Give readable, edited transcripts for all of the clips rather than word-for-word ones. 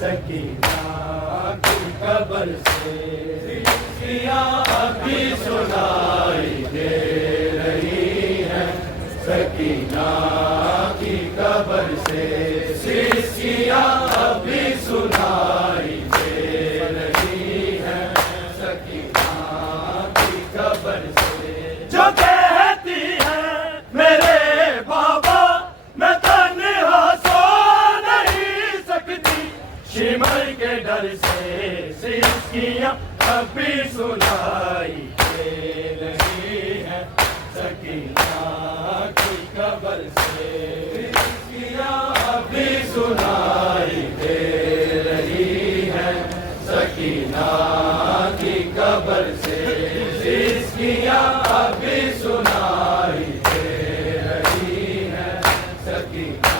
سکینہ کی قبر سے سیاہ بھی سنائی دے رہی ہے، سکینہ کی قبر سے سیاہ بھی سنائی دے رہی ہے، سکینہ کی قبر سے جو کہتی ہے میرے بابا میں تنہا سو نہیں سکتی، شمر کے ڈر سے سسکیاں اب بھی سنائی دے رہی ہے، سکینہ کی قبر سے سسکیاں اب بھی سنائی دے رہی ہے، سکینہ کی قبر سے سسکیاں اب بھی سنائی دے رہی ہے، سکینہ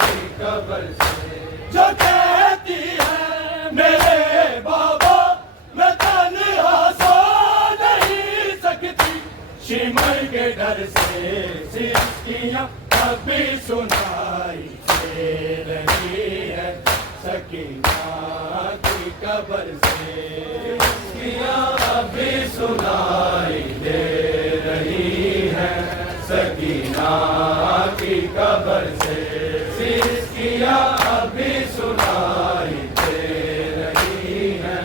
کی قبر سے جو کہتی ہے میرے بابا میں تنہا سو نہیں سکتی، شمر کے ڈر سے سسکیاں اب بھی سنائی دے رہی ہے، سکینہ کی قبر سے سسکیاں اب بھی سنائی دے رہی ہے، سکینہ کی قبر سے سسکیاں اب بھی سنائی دے رہی ہے،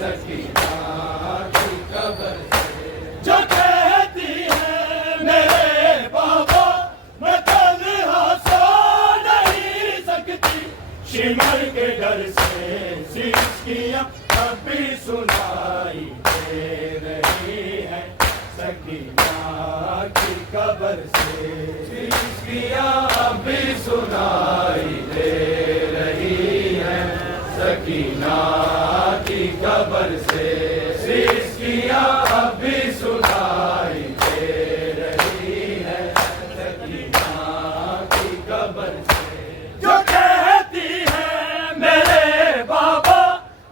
سکینہ کی قبر سے جو کہتی ہے میرے بابا میں تنہا سو نہیں سکتی، شمر کے ڈر سے سسکیاں اب بھی سنائی دے رہی ہے، سکینہ کی قبر سے سسکیاں اب بھی سنائی دے رہی ہے، سکینہ کی قبر سے سسکیاں اب بھی سنائی دے رہی ہے، سکینہ کی قبر سے جو کہتی ہے میرے بابا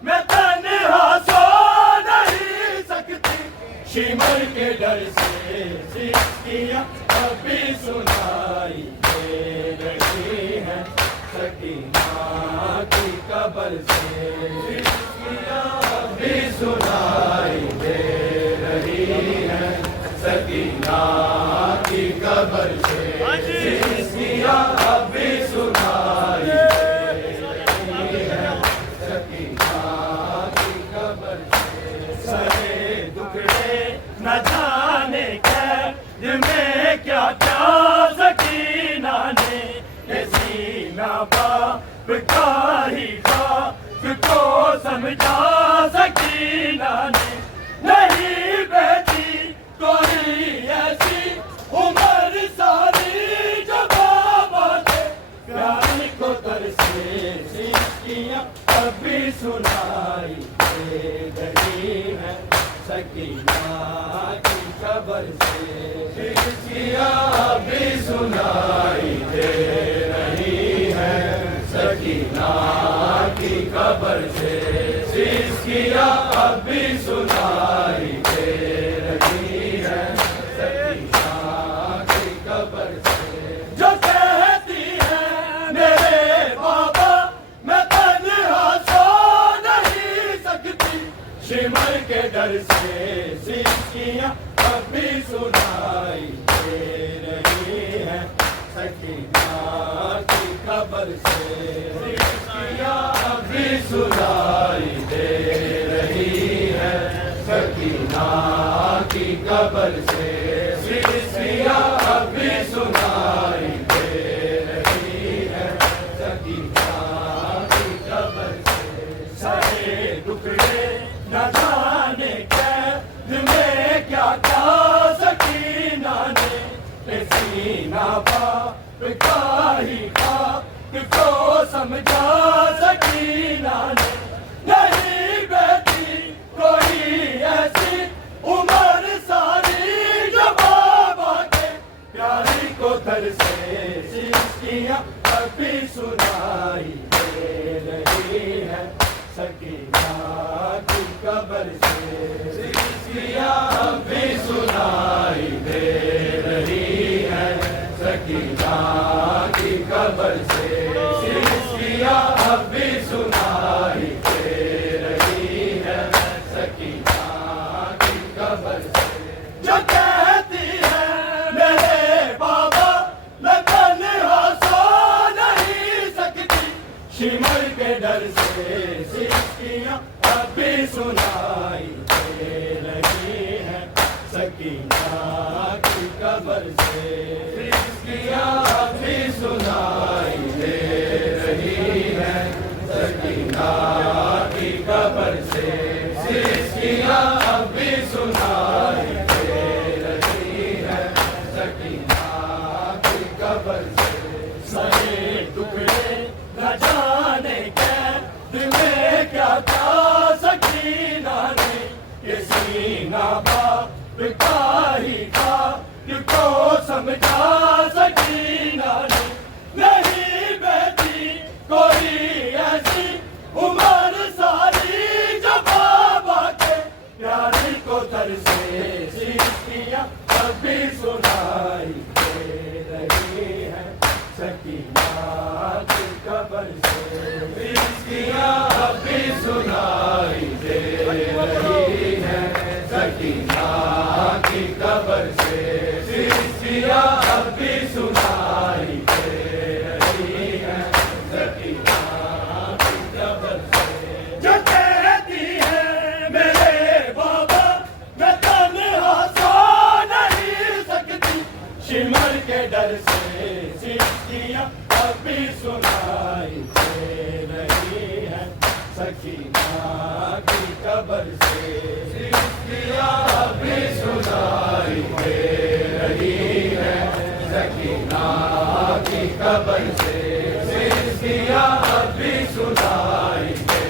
میں تنہا سو نہیں سکتی، شمر کے ڈر سے سسکیاں اب بھی سنائی دے رہی ہے، سکینہ کی قبر سے سسکیاں اب بھی سنائی دے رہی ہے، سکینہ کی قبر سے سسکیاں اب بھی سنائی دے رہی ہے، سکینہ کی قبر سے سارے دکھڑے نہ جانے قید میں کیا کیا سکینہ نے، یہ سینہ باپ کا ہی خواب کو سمجھا سکینہ نے، نہیں بیٹی کوئی ایسی عمر ساری جو بابا کے پیار کو ترسے، سسکیاں اب بھی سنائی دے رہی ہے، سکینہ کی قبر سے سسکیاں اب بھی سنائی دے رہی ہے، سکینہ کی قبر سے سسکیاں اب بھی سنائی دے رہی ہے، سکینہ کی قبر سے جو کہتی ہے میرے بابا میں تنہا سو نہیں سکتی، شمر کے ڈر سے سسکیاں اب بھی سنائی دے رہی ہے، سکینہ کی قبر سے سسکیاں اب بھی سنائی دے رہی ہے، سکینہ کی قبر سے سسکیاں اب بھی سنائی دے رہی ہے، سکینہ کی قبر سے سارے ٹکڑے نہ جانے قید میں کیا کیا سکینہ نے، سینہ باپ کا ہی خواب کو سمجھا سکینہ نے، نہیں بیٹی کوئی ایسی عمر ساری جو بابا کے پیار کو ترسے، سسکیاں اب بھی سنائی دے رہی ہے، سکینہ کی قبر سے سسکیاں اب بھی سنائی دے رہی ہے، سکینہ کی قبر سے سسکیاں اب بھی سنائی शिमर के डर से सिसकियां अब भी सुनाई दे रही हैं, सकीना की कब्र से सिसकियां अब भी सुनाई दे रही हैं, सकीना की कब्र से सिसकियां अब भी सुनाई दे रही हैं, सकीना की कब्र से। सरे टुकड़े न जाने कैद में क्या था सकीना ने, ये सीना बाप का ही था क्यों समझा सकीना ने, नहीं बेटी कोई ऐसी उम्र सारी जब बाबा के प्यार को तरसे सिसकियां अब भी सुनाई दे रही है, सकीना की कब्र से सिसकियां अब भी सुनाई दे रही है, सकीना की कब्र से सिसकियां अब भी सुनाई दे रही है, सकीना की कब्र से। जो कहती है मेरे बाबा मैं तन्हा सो नहीं सकती, शिमर के डर से सिसकियां अब भी सुनाई दे रही है, सकीना की कब्र से सिसकियां अब भी सुनाई दे रही है, सकीना की कब्र से सिसकियां अब भी सुनाई दे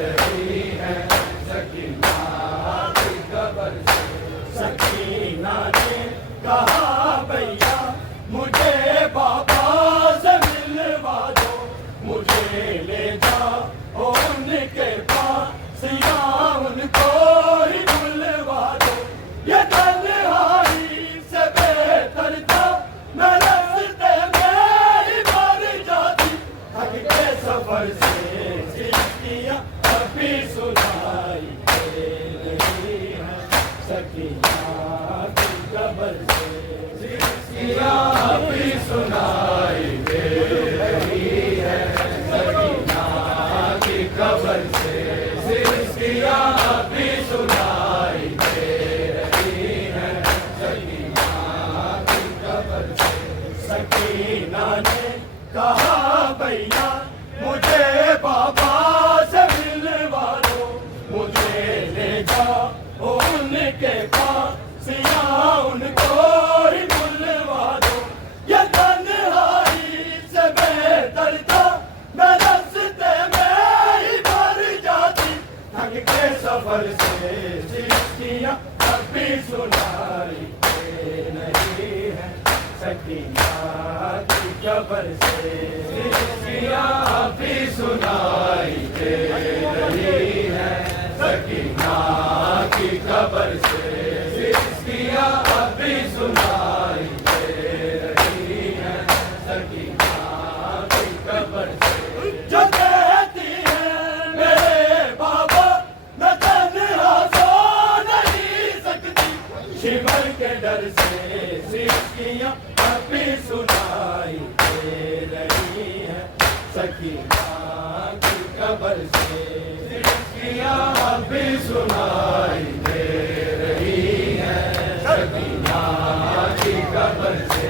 रही है, सकीना की कब्र से। सकीना ने कहा भैया मुझे बाबा से मिलवा दो, मुझे ले जाओ उनके पास या उनको ही बुलवा दो, ये तन्हाई से बेहतर था मैं रास्ते में ही मर जाती, थक के सफर से सिसकियां अब भी सुनाई दे रही है, सकीना की कब्र से सिसकियां अब भी सुनाई दे रही है, सकीना की कब्र से सिसकियां अब भी सुनाई दे रही है, सकीना की कब्र से। सकीना ने कहा भैया मुझे बाबा से मिलवा दो, मुझे ले जाओ उनके पास या उनको ही बुलवा दो, ये तन्हाई से बेहतर था मैं रास्ते में ही मर जाती, थक के सफर से सिसकियां अब भी सुनाई दे रही है, सकीना की कब्र से सिसकियां अब भी सुनाई दे रही है, सकीना की कब्र से सिसकियां अब भी सुनाई दे रही है, सकीना की कब्र से। जो कहती है मेरे बाबा मैं तन्हा सो नहीं सकती, शिमर के डर से सिसकियां अब भी सुनाई दे रही है, सकीना की कब्र से सिसकियां अब भी सुनाई दे रही है, सकीना की कब्र से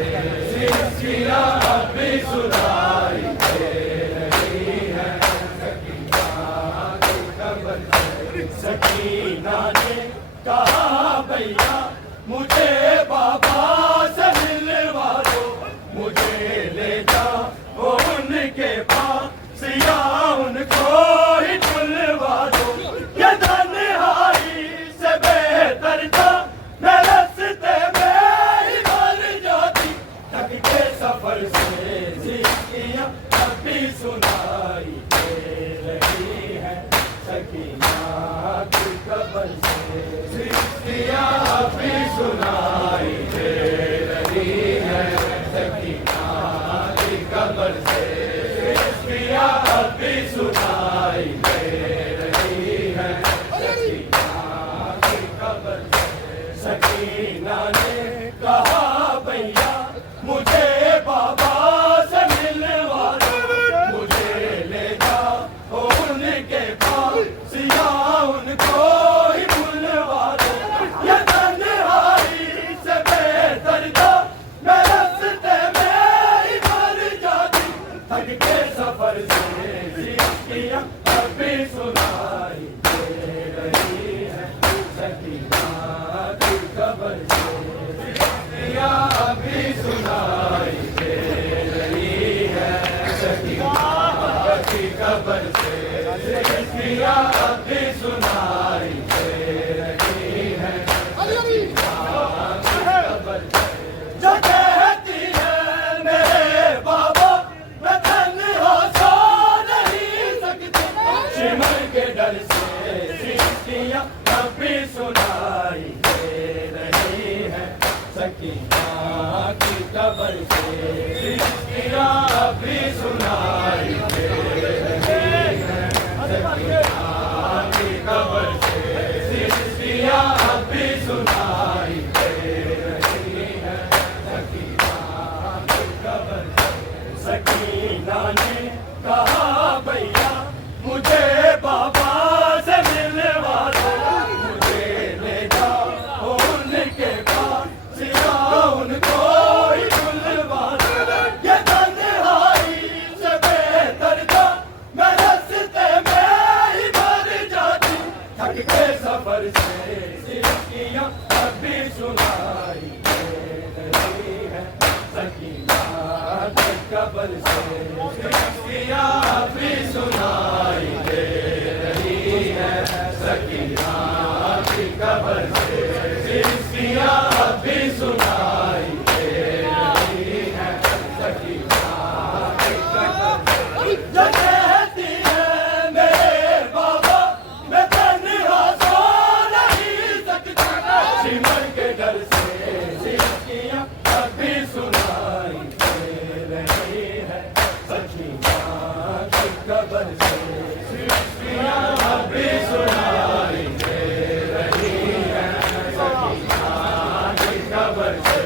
सिसकियां अब भी सुनाई दे रही है, सकीना की कब्र से। सकीना ने कहा भैया मुझे बाबा से मिलवा दो, मुझे ले जाओ उनके पास या उनको ही बुलवा दो, ये तन्हाई से बेहतर था मैं रास्ते में ही मर जाती, थक के सफर से सिसकियां अब भी सुनाई दे रही है, सकीना की कब्र से कबर से सिस्कियाँ अब भी सुनाई दे रही हैं। जो कहती है मेरे बाबा मैं तन्हा सो नहीं सकती, शिमर के डर से सिस्कियाँ अब भी सुनाई दे रही हैं। सकीना की कब्र से सिस्कियाँ अब भी सुनाई दे रही हैं। सकीना की कब्र से सिस्कियाँ अब भी सुनाई दे रही हैं। सकीना की कब्र से सकीना ने कहा भैया मुझे बाबा से मिलवा दो, मुझे ले जाओ उनके पास सिया उनको ही बुलवा दो। ये तन्हाई से बेहतर था मैं रास्ते में ही मर जाती, थक के सफर से सिस्कियाँ अब भी सुनाई दे रही हैं। सकीना की कब्र से सिस्कियाँ अब भी सुनाई दे रही हैं। सकीना की कब्र से सिस्कियाँ अब भी सुनाई दे रही हैं। सकीना की कब्र से जो कहती है मेरे बाबा मैं तन्हा सो नहीं सकती, शिमर के डर से सिस्कियाँ अब भी सुनाई दे रही है। सकीना की कब्र से सिस्कियाँ अब भी सुनाई दे रही है। सकीना की कब्र से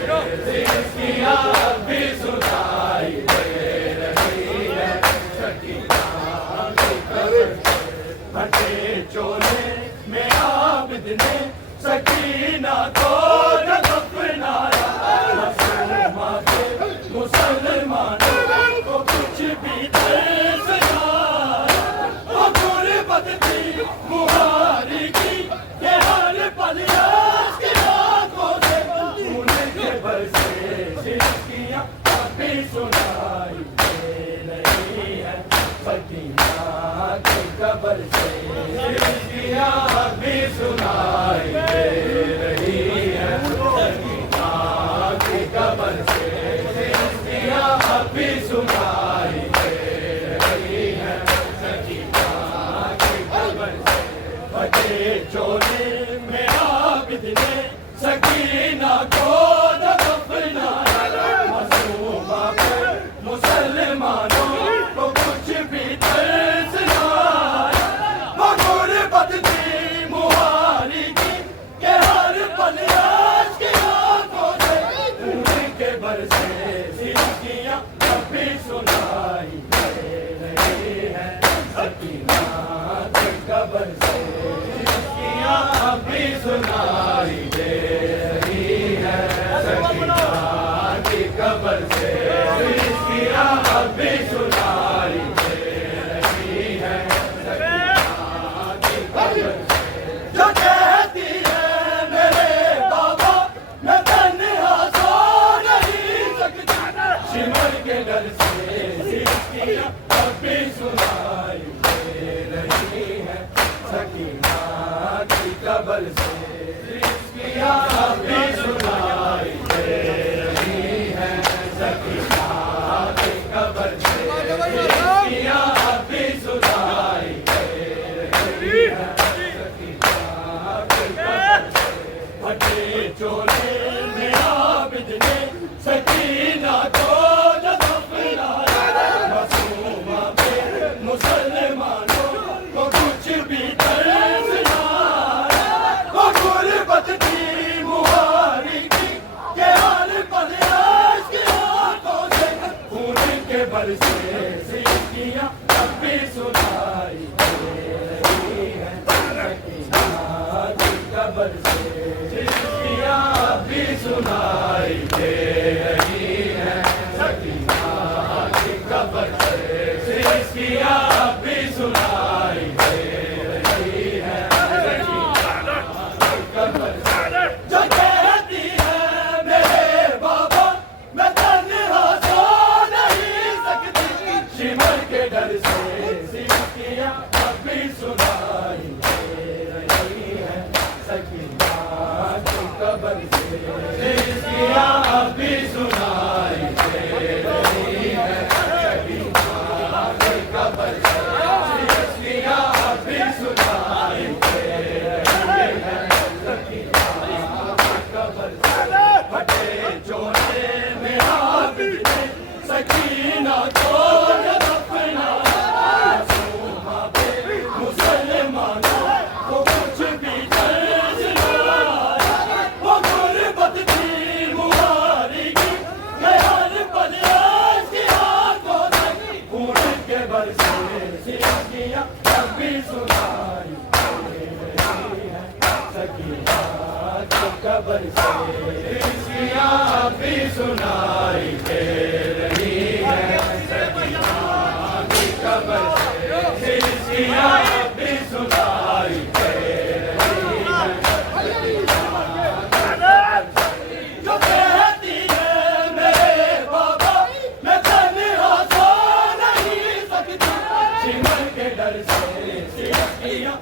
सिस्कियाँ अब भी सुनाई दे रही है। सकीना की कब्र से फटे चोले में आबिद ने सकीना को जब अपनाया, मासूमा के मुसलमानों को कुछ भी दर्द ना आया। वो गुर्बत थी मुहारी की के हर पल याद की आंखों से उनके बरसे सिस्कियाँ अब भी सुनाई दे रही हैं। सकीना की कब्र से सिस्कियाँ अब भी सुनाई दे रही हैं। सकीना की कब्र से सिस्कियाँ अब भी सुनाई दे रही हैं। सकीना की कब्र से फटे चोले में आबिद ने सकीना को जब अपनाया, मासूमा पे मुसलमानों को कुछ भी दर्द ना आया। वो गुर्बत थी मुहारी की के हर पल आज की आंखों से उनके बरसे सिस्कियाँ अब भी सुनाई दे रही हैं। सकीना की कब्र से सिस्कियाँ अब भी सुनाई दे रही हैं। सकीना की कब्र से सिस्कियाँ अब भी सुनाई दे रही हैं। सकीना की कब्र से जो कहती है मेरे बाबा मैं तन्हा सो नहीं सकती, शिमर के डर से सिस्कियाँ अब भी सुनाई दे रही हैं। सकीना اب بھی سنائی دے رہی ہے سکینہ کی قبر سے عشقیاں اب بھی سنائی دے رہی ہے سکینہ کی قبر سے عشقیاں اب بھی سنائی دے رہی ہے جو کہتی ہے میرے بابا میں تنہا سو نہیں سکتی سمر کے ڈر سے عشقیاں